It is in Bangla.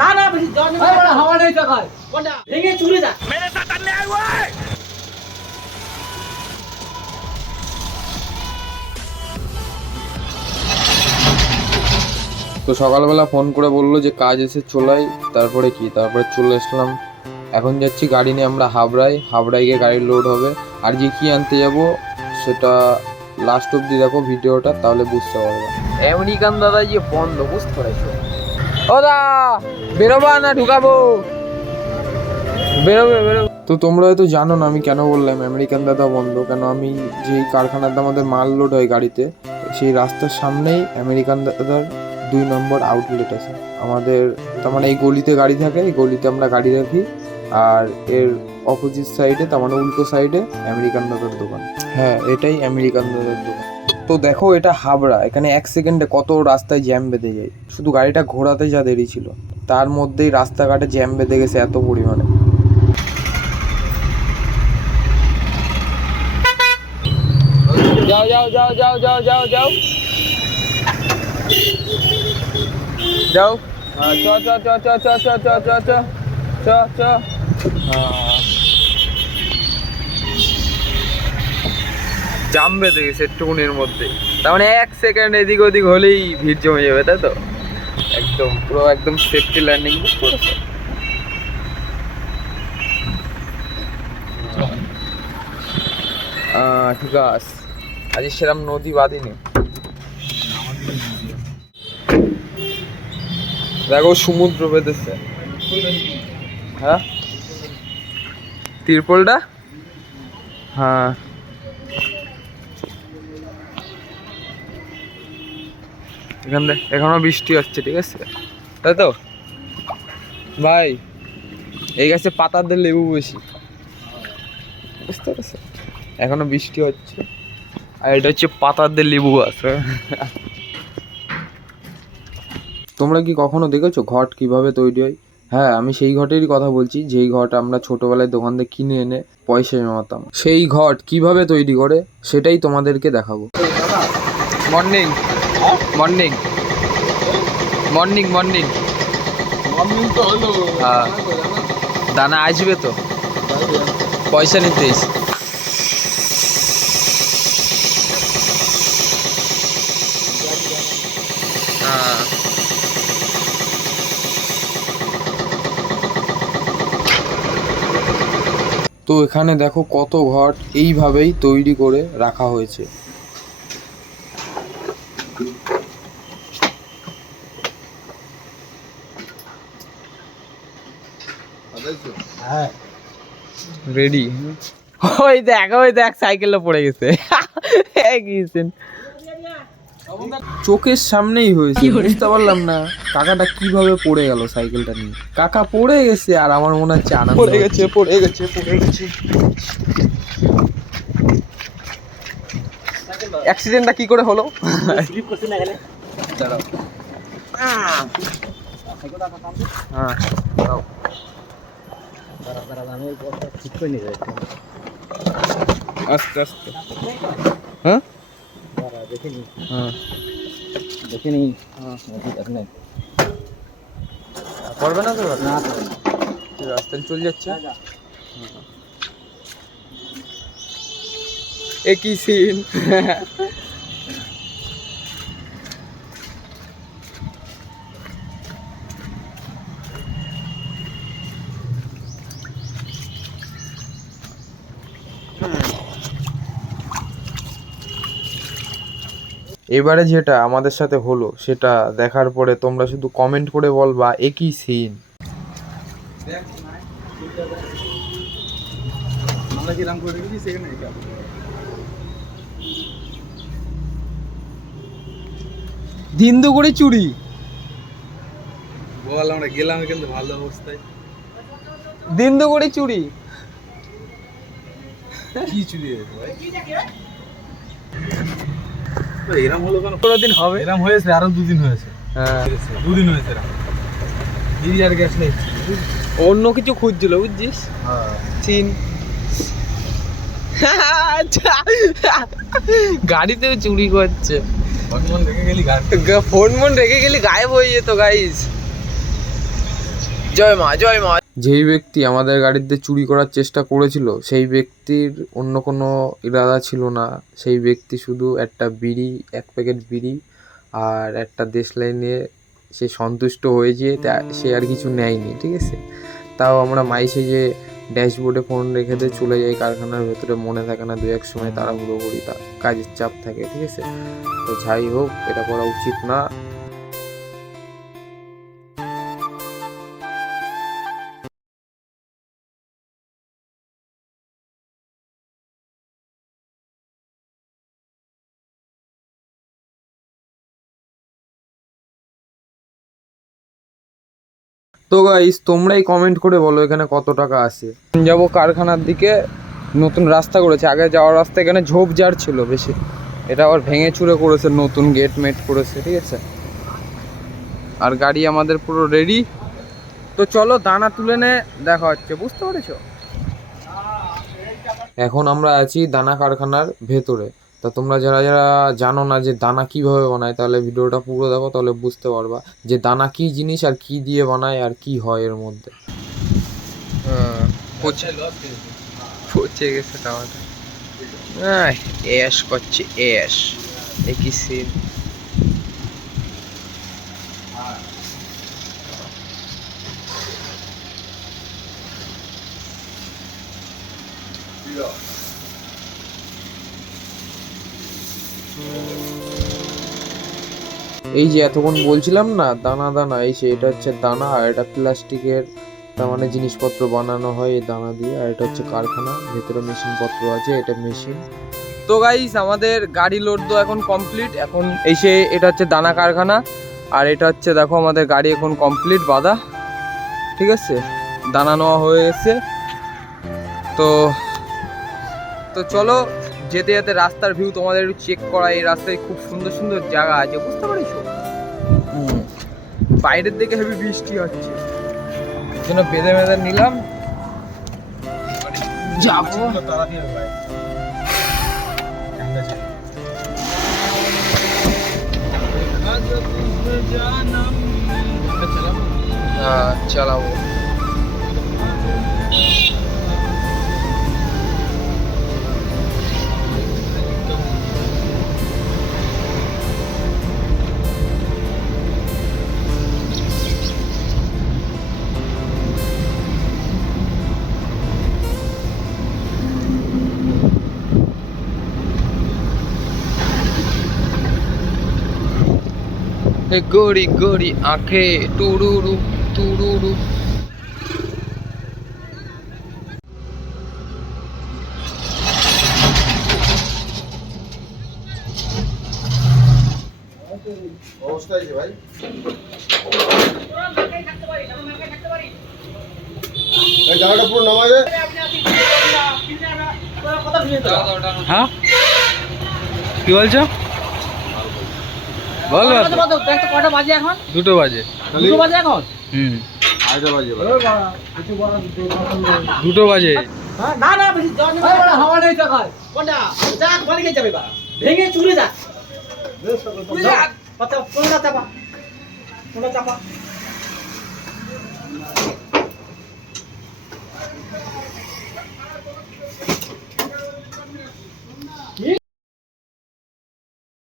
না না বেশি জল নেই, হাওয়া নেই টাকায় কোনটা ভেঙে চুরে যা। मेरे साथ अन्याय हुआ है। তো সকালবেলা ফোন করে বললো যে কাজ এসে চলাই, তারপরে চলে আসলাম। এখন যাচ্ছি গাড়ি নিয়ে আমরা হাবড়ায় গিয়ে গাড়ি লোড হবে। আর যে কি আনতে যাব সেটা লাস্ট অব্দি দেখো ভিডিওটা, তাহলে বুঝতে পারবে। আমেরিকান দাদা যে বন্ধ, বুঝতে পারছো? ও দা বেরোবা না ঢুকাবো? বেরোবে। তো তোমরা হয়তো জানো না আমি কেন বললাম আমেরিকান দাদা বন্ধ। কেন, আমি যেই কারখানাতে আমাদের মাল লোড হয় গাড়িতে, সেই রাস্তার সামনেই আমেরিকান দাদার 2 নম্বর আউটলেট আছে আমাদের। তার মানে এই গলিতে গাড়ি থাকে, এই গলিতে আমরা গাড়ি রাখি। আর এর অপোজিট সাইডে, তার মানে উল্টো সাইডে আমেরিকান দাদার দোকান। হ্যাঁ, এটাই আমেরিকান দাদার দোকান। তো দেখো এটা হাবড়া, এখানে 1 সেকেন্ডে কত রাস্তায় জ্যাম বেঁধে যায়। শুধু গাড়িটা ঘোরাতে যা দেরি ছিল, তার মধ্যেই রাস্তাঘাটে জ্যাম বেঁধে গেছে এত পরিমাণে। যাও যাও যাও যাও যাও যাও যাও যাও। চ চ চ চ চ চ চ চ চ চ চ। জাম বেঁধে গেছে একটুকুনির মধ্যে, তার মানে 1 সেকেন্ড এদিক ওদিক হলেই ভিড় জমে যাবে, তাই তো? একদম পুরো একদম সেফটি ল্যান্ডিং করেছে। ঠিক আছে, আজ সেরকম নদী বাঁধিনি। দেখো সমুদ্র বেঁধেছে। হ্যাঁ তিরপলটা, হ্যাঁ এখনো বৃষ্টি হচ্ছে, ঠিক আছে তাই তো ভাই? এই গাছে পাতাতে লেবু বেশি, বুঝতে পারছো? এখনো বৃষ্টি হচ্ছে, আর এটা হচ্ছে পাতাতে লেবু আছে। তোমরা কি কখনো দেখেছো ঘট কিভাবে তৈরি হয়? হ্যাঁ, আমি সেই ঘটেরই কথা বলছি, যেই ঘট আমরা ছোটবেলায় দোকান থেকে কিনে এনে পয়সা জমাতাম। সেই ঘট কিভাবে তৈরি করে সেটাই তোমাদেরকে দেখাবো। মর্নিং মর্নিং মর্নিং মর্নিং তো হলো। হ্যাঁ, দানা আসবে তো, পয়সা নিতে এসে। হ্যাঁ, তো এখানে দেখো কত ঘট এইভাবেই তৈরি করে রাখা হয়েছে। হ্যাঁ রেডি। ওই দেখ সাইকেলটা পড়ে গেছে। চোখের সামনেই হয়েছে, বুঝতে পারলাম না কাকাটা কিভাবে পড়ে গেল সাইকেলটা নিয়ে। কাকা পড়ে গেছে আর আমার মনে হচ্ছে আনন্দ পড়ে গেছে। অ্যাক্সিডেন্টটা কি করে হলো? স্লিপ করছে না গেলে দাঁড়াও। হ্যাঁ দাও। আমি ঠিক করে নিয়ে যাই। আস্তে আস্তে। হ্যাঁ দেখে নি হ্যাঁ দেখে নি। হ্যাঁ পড়বে না তো? না রাস্তায় চলে যাচ্ছে। একই সিন। এবারে যেটা আমাদের সাথে হলো সেটা দেখার পরে তোমরা শুধু কমেন্ট করে বলবা একই সিন। আমরা কি রাম করে রেখেছি সেখানে দিন্দু করে চুরি বল, আমরা গেলাম কিন্তু ভালো অবস্থায়। দিন্দু করে চুরি। কি চুরি হয়েছে ভাই? এরম হলো কেন? কোনোদিন হবে? এরম হয়েছে, আরো 2 দিন হয়েছে। হ্যাঁ 2 দিন হয়েছে এরম। আর গ্যাস নেই। অন্য কিছু খুঁজছিল, বুঝছিস? হ্যাঁ চিন। গাড়িতেও চুরি করছে। ফোন রেখে গেলি ফোন রেখে গেলে গায়েব হয়ে যেত গাইস। জয় মা জয় মা। যেই ব্যক্তি আমাদের গাড়িতে চুরি করার চেষ্টা করেছিল সেই ব্যক্তির অন্য কোনো ইরাদা ছিল না। সেই ব্যক্তি শুধু একটা বিড়ি, এক প্যাকেট বিড়ি আর একটা দেশলাই নিয়ে সে সন্তুষ্ট হয়েছে, সে আর কিছু নেয়নি, ঠিক আছে। তাও আমরা মাইসে যে ড্যাশবোর্ডে ফোন রেখে দিয়ে চলে যাই কারখানার ভেতরে, মনে থাকে না, দু এক সময় তাড়াহুড়ো করি, কাজের চাপ থাকে, ঠিক আছে। তো যাই হোক, এটা করা উচিত না। তো গাইস, তোমরাই কমেন্ট করে বলো এখানে কত টাকা আছে। যাবো কারখানার দিকে, নতুন রাস্তা করেছে, আগে যাওয়ার রাস্তা এখানে ঝোপঝাড় ছিল বেশি, এটা আবার ভেঙে চুরে করেছে, নতুন গেট মেট করেছে, ঠিক আছে। আর গাড়ি আমাদের পুরো রেডি। তো চলো দানা তুলে নে, দেখা হচ্ছে, বুঝতে পেরেছো। এখন আমরা আছি দানা কারখানার ভেতরে। তা তোমরা যারা যারা জানো না যে দানা কিভাবে বানায়, তাহলে ভিডিওটা পুরো দেখো, তাহলে বুঝতে পারবা যে দানা কি জিনিস আর কি দিয়ে বানায় আর কি হয় এর মধ্যে। পচে গেছে টামাটা, এশ করছে এশ, একই সিন। এই যে এতক্ষণ বলছিলাম না দানা দানা, এই সে এটা হচ্ছে দানা, আর এটা প্লাস্টিকের, তার মানে জিনিসপত্র বানানো হয় এই দানা দিয়ে। আর এটা হচ্ছে কারখানা, ভেতরে মেশিনপত্র আছে, এটা মেশিন। তো গাইস, আমাদের গাড়ি লোড তো এখন কমপ্লিট। এখন এই সে এটা হচ্ছে দানা কারখানা, আর এটা হচ্ছে দেখো আমাদের গাড়ি এখন কমপ্লিট বাঁধা, ঠিক আছে, দানা নেওয়া হয়ে গেছে। তো তো চলো যেতে যেতে রাস্তার ভিউ তোমাদের একটু চেক করা। এই রাস্তায় খুব সুন্দর সুন্দর জায়গা আছে, বুঝতে পারছো। বাইরের দিকে হেভি বৃষ্টি হচ্ছে, এই জন্য বেঁধে বেঁধে নিলাম, যাবো। হ্যাঁ চালাবো। गोरी गोरी आंखें टूरूरू टूरूरू। অবস্থায় যে ভাই জায়গাটা পুরো নামা যায়। হ্যাঁ কি বলছো? বল কটা বাজে এখন? 2টো বাজে। 2টো বাজে এখন? আড়াইটা বাজে। 2টো বাজে। না না বেশি জল নেই, হাওয়া নেই তো কয় কোনটা যা বলি কে যাবে বা ভেঙে চুরে যা চুরে যা পাতা কোনটা চাপা কোনটা চাপা কি